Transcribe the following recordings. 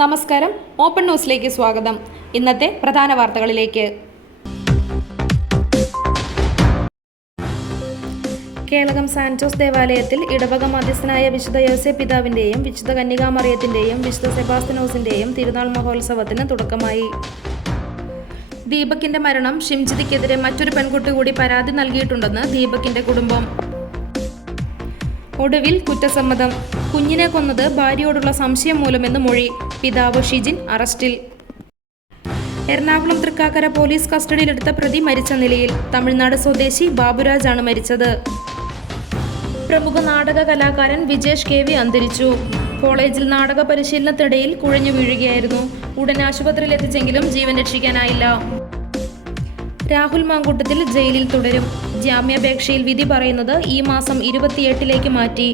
നമസ്കാരം. ഓപ്പൺ ന്യൂസിലേക്ക് സ്വാഗതം. ഇന്നത്തെ പ്രധാന വാർത്തകളിലേക്ക്. കേളകം സാന്റ് ജോസ് ദേവാലയത്തിൽ ഇടവക മധ്യസ്ഥനായ വിശുദ്ധ യോസേപ്പ് പിതാവിന്റെയും വിശുദ്ധ കന്യകാമറിയത്തിന്റെയും വിശുദ്ധ സെബാസ്ത്യനോസിന്റെയും തിരുനാൾ മഹോത്സവത്തിന് തുടക്കമായി. ദീപകിന്റെ മരണം ഷിംജിതിക്കെതിരെ മറ്റൊരു പെൺകുട്ടി കൂടി പരാതി നൽകിയിട്ടുണ്ടെന്ന് ദീപകിന്റെ കുടുംബം. ഒടുവിൽ കുറ്റസമ്മതം. കുഞ്ഞിനെ കൊന്നത് ഭാര്യയോടുള്ള സംശയം മൂലമെന്ന് മൊഴി. പിതാവ് ഷിജിൻ അറസ്റ്റിൽ. എറണാകുളം തൃക്കാക്കര പോലീസ് കസ്റ്റഡിയിലെടുത്ത പ്രതി മരിച്ച നിലയിൽ. തമിഴ്നാട് സ്വദേശി ബാബുരാജാണ് മരിച്ചത്. പ്രമുഖ നാടക കലാകാരൻ വിജേഷ് KV അന്തരിച്ചു. കോളേജിൽ നാടക പരിശീലനത്തിനിടയിൽ കുഴഞ്ഞു വീഴുകയായിരുന്നു. ഉടൻ ആശുപത്രിയിൽ എത്തിച്ചെങ്കിലും ജീവൻ രക്ഷിക്കാനായില്ല. രാഹുൽ മാങ്കൂട്ടത്തിൽ ജയിലിൽ തുടരും. ജാമ്യാപേക്ഷയിൽ വിധി പറയുന്നത് ഈ മാസം 28 മാറ്റി.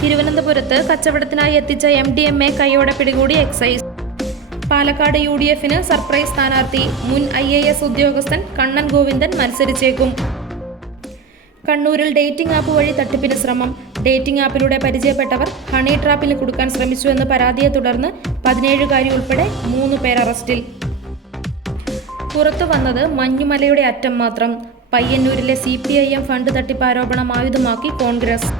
തിരുവനന്തപുരത്ത് കച്ചവടത്തിനായി എത്തിച്ച MDMA കൈയോടെ പിടികൂടി എക്സൈസ്. പാലക്കാട് UDFന് സർപ്രൈസ് സ്ഥാനാർത്ഥി. മുൻ IAS ഉദ്യോഗസ്ഥൻ കണ്ണൻ ഗോവിന്ദൻ മത്സരിച്ചേക്കും. കണ്ണൂരിൽ ഡേറ്റിംഗ് ആപ്പ് വഴി തട്ടിപ്പിന് ശ്രമം. ഡേറ്റിംഗ് ആപ്പിലൂടെ പരിചയപ്പെട്ടവർ ഹണി ട്രാപ്പിൽ കുടുക്കാൻ ശ്രമിച്ചുവെന്ന് പരാതിയെ തുടർന്ന് 17കാരി ഉൾപ്പെടെ 3 പേർ അറസ്റ്റിൽ. പുറത്തു വന്നത് മഞ്ഞുമലയുടെ അറ്റം മാത്രം. പയ്യന്നൂരിലെ CPIM ഫണ്ട് തട്ടിപ്പ് ആരോപണം ആയുധമാക്കി കോൺഗ്രസ്.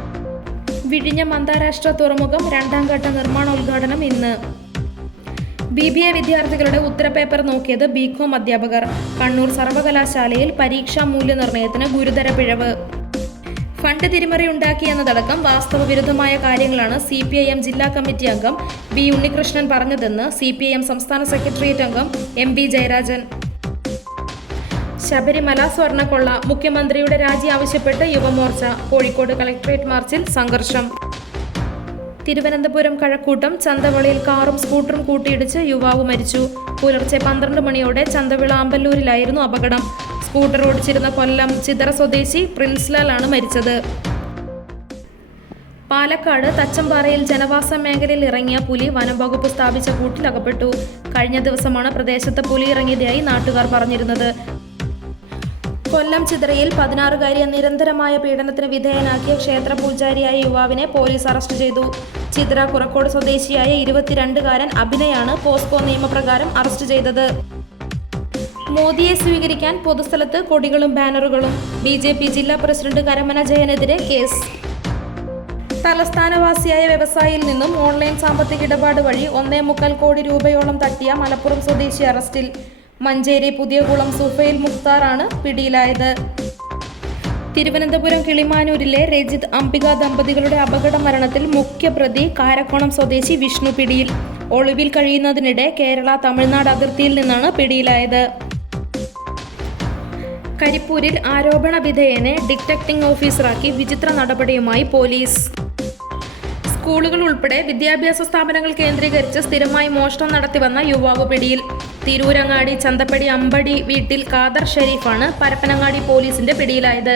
വിഴിഞ്ഞം അന്താരാഷ്ട്ര തുറമുഖം 2ാം ഘട്ട നിർമ്മാണോദ്ഘാടനം ഇന്ന്. BBA വിദ്യാർത്ഥികളുടെ ഉത്തരപേപ്പർ നോക്കിയത് BCom അധ്യാപകർ. കണ്ണൂർ സർവകലാശാലയിൽ പരീക്ഷാ മൂല്യനിർണ്ണയത്തിന് ഗുരുതര പിഴവ്. ഫണ്ട് തിരിമറി ഉണ്ടാക്കിയെന്നതടക്കം വാസ്തവ വിരുദ്ധമായ കാര്യങ്ങളാണ് CPIM ജില്ലാ കമ്മിറ്റി അംഗം B ഉണ്ണികൃഷ്ണൻ പറഞ്ഞതെന്ന് CPIM സംസ്ഥാന സെക്രട്ടേറിയറ്റ് അംഗം MB ജയരാജൻ. ശബരിമല സ്വർണ്ണക്കൊള്ള. മുഖ്യമന്ത്രിയുടെ രാജി ആവശ്യപ്പെട്ട് യുവമോർച്ച. കോഴിക്കോട് കളക്ടറേറ്റ് മാർച്ചിൽ സംഘർഷം. തിരുവനന്തപുരം കഴക്കൂട്ടം ചന്തവിളയിൽ കാറും സ്കൂട്ടറും കൂട്ടിയിടിച്ച് യുവാവ് മരിച്ചു. പുലർച്ചെ 12 മണിയോടെ ചന്തവിള ആമ്പല്ലൂരിലായിരുന്നു അപകടം. സ്കൂട്ടർ ഓടിച്ചിരുന്ന കൊല്ലം ചിതറ സ്വദേശി പ്രിൻസ്ലാലാണ് മരിച്ചത്. പാലക്കാട് തച്ചമ്പാറയിൽ ജനവാസ മേഖലയിൽ ഇറങ്ങിയ പുലി വനം വകുപ്പ് സ്ഥാപിച്ച കൂട്ടിൽ അകപ്പെട്ടു. കഴിഞ്ഞ ദിവസമാണ് പ്രദേശത്ത് പുലി ഇറങ്ങിയതായി നാട്ടുകാർ പറഞ്ഞിരുന്നത്. കൊല്ലം ചിതറയിൽ 16കാരിയെ നിരന്തരമായ പീഡനത്തിന് വിധേയനാക്കിയ ക്ഷേത്ര പൂജാരിയായ യുവാവിനെ പോലീസ് അറസ്റ്റ് ചെയ്തു. ചിതറ കുറക്കോട് സ്വദേശിയായ 22കാരൻ അഭിനയാണ് പോസ്കോ നിയമപ്രകാരം അറസ്റ്റ് ചെയ്തത്. മോദിയെ സ്വീകരിക്കാൻ പൊതുസ്ഥലത്ത് കൊടികളും ബാനറുകളും. BJP ജില്ലാ പ്രസിഡന്റ് കരമന ജയനെതിരെ കേസ്. തലസ്ഥാനവാസിയായ വ്യവസായിയിൽ നിന്നും ഓൺലൈൻ സാമ്പത്തിക ഇടപാട് വഴി 1.25 കോടി രൂപയോളം തട്ടിയ മലപ്പുറം സ്വദേശി അറസ്റ്റിൽ. മഞ്ചേരി പുതിയകുളം സുഫൈൽ മുഖ്താറാണ് പിടിയിലായത്. തിരുവനന്തപുരം കിളിമാനൂരിലെ രജിത് അംബിക ദമ്പതികളുടെ അപകട മരണത്തിൽ മുഖ്യപ്രതി കാരക്കോണം സ്വദേശി വിഷ്ണു പിടിയിൽ. ഒളിവിൽ കഴിയുന്നതിനിടെ കേരള തമിഴ്നാട് അതിർത്തിയിൽ നിന്നാണ് പിടിയിലായത്. കരിപ്പൂരിൽ ആരോപണ വിധേയനെ ഡിറ്റക്ടിംഗ് ഓഫീസറാക്കി വിചിത്ര നടപടിയുമായി പോലീസ്. സ്കൂളുകൾ ഉൾപ്പെടെ വിദ്യാഭ്യാസ സ്ഥാപനങ്ങൾ കേന്ദ്രീകരിച്ച് സ്ഥിരമായി മോഷണം നടത്തിവന്ന യുവാവ് പിടിയിൽ. തിരൂരങ്ങാടി ചന്തപ്പടി അമ്പടി വീട്ടിൽ ഖാദർ ഷെരീഫാണ് പരപ്പനങ്ങാടി പോലീസിന്റെ പിടിയിലായത്.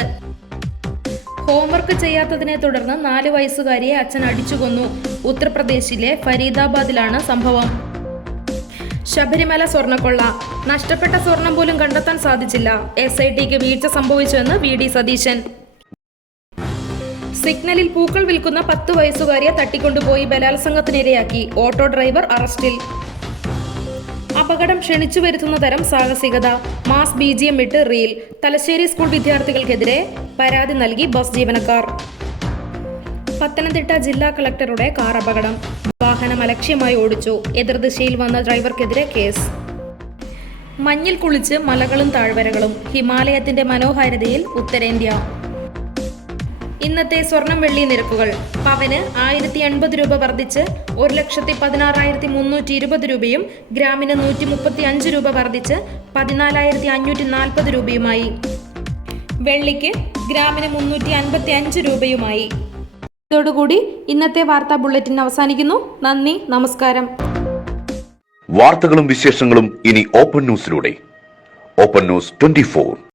ഹോംവർക്ക് ചെയ്യാത്തതിനെ തുടർന്ന് 4 വയസ്സുകാരിയെ അച്ഛൻ അടിച്ചുകൊന്നു. ഉത്തർപ്രദേശിലെ ഫരീദാബാദിലാണ് സംഭവം. ശബരിമല സ്വർണ്ണക്കൊള്ള. നഷ്ടപ്പെട്ട സ്വർണം പോലും കണ്ടെത്താൻ സാധിച്ചില്ല. SITക്ക് വീഴ്ച സംഭവിച്ചുവെന്ന് VD സതീശൻ. സിഗ്നലിൽ പൂക്കൾ വിൽക്കുന്ന 10 വയസ്സുകാരിയെ തട്ടിക്കൊണ്ടുപോയി ബലാത്സംഗത്തിനിരയാക്കി. ഓട്ടോ ഡ്രൈവർ അറസ്റ്റിൽ. അപകടം ക്ഷണിച്ചു വരുത്തുന്ന തരം സാഹസികത. മാസ് BGM ഇട്ട് റീൽ. തലശ്ശേരി സ്കൂൾ വിദ്യാർത്ഥികൾക്കെതിരെ പരാതി നൽകി ബസ് ജീവനക്കാർ. പത്തനംതിട്ട ജില്ലാ കളക്ടറുടെ കാർ അപകടം. വാഹനം അലക്ഷ്യമായി ഓടിച്ചു. എതിർദിശയിൽ വന്ന ഡ്രൈവർക്കെതിരെ കേസ്. മഞ്ഞിൽ കുളിച്ച് മലകളും താഴ്വരകളും. ഹിമാലയത്തിന്റെ മനോഹാരിതയിൽ ഉത്തരേന്ത്യ. ഇന്നത്തെ സ്വർണം വെള്ളി നിരക്കുകൾ. പവന് 1080 രൂപ വർദ്ധിച്ച് 1,16,320 രൂപയും ഗ്രാമിന് 135 രൂപ വർദ്ധിച്ച് 14,540 രൂപയുമായി. വെള്ളിക്ക് ഗ്രാമിന് 355 രൂപയുമായി. ഇതോടുകൂടി ഇന്നത്തെ വാർത്താ ബുള്ളറ്റിൻ അവസാനിക്കുന്നു. നന്ദി, നമസ്കാരം. വാർത്തകളും വിശേഷങ്ങളും ഇനി ഓപ്പൺ ന്യൂസിലൂടെ. Open news 24.